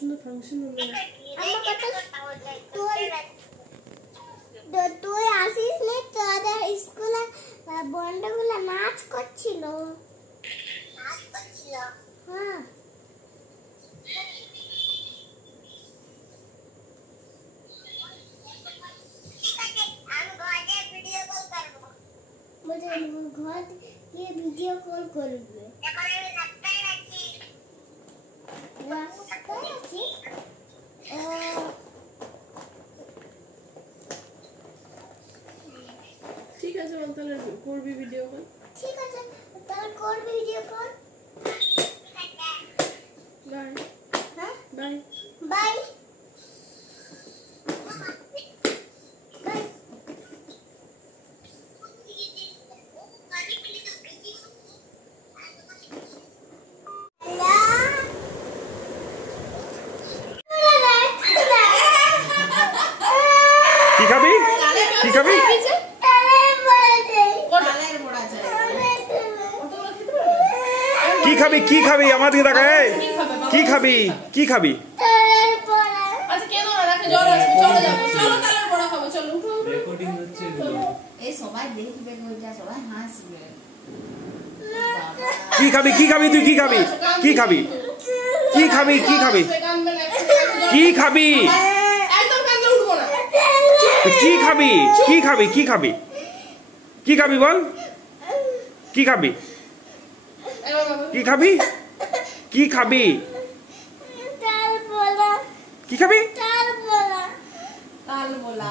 সুন্দর ফাংশন হলো। তুই আসিস নি, তোদের স্কুলে বন্ধুগুলো নাচ করছিল। হ্যাঁ घर ये वीडियो कॉल করবে। ঠিক আছে তাহলে করবি ভিডিও কল। ঠিক আছে তাহলে করবি ভিডিও কল। বাই। হ্যাঁ বাই বাই। কি খাবি কি খাবি কি খাবি কি খাবি আমার দিকে তাকা। কি খাবি কি খাবি? আচ্ছা কেন রাখে জ্বর আসবে, চলো যাবো, চলো তালের বড়া খাবো, চলো উঠো। রেকর্ডিং হচ্ছে এই সবাই দেখবে যা সবাই হাসবে। কি খাবি কি খাবি তুই কি খাবি কি খাবি কি খাবি কি খাবি কি খাবি একদম কান্দলে উঠবো না। কি খাবি কি খাবি কি খাবি কি খাবি বল কি খাবি কি খাবি কি খাবি তাল বলা কি খাবি তাল বলা তাল বলা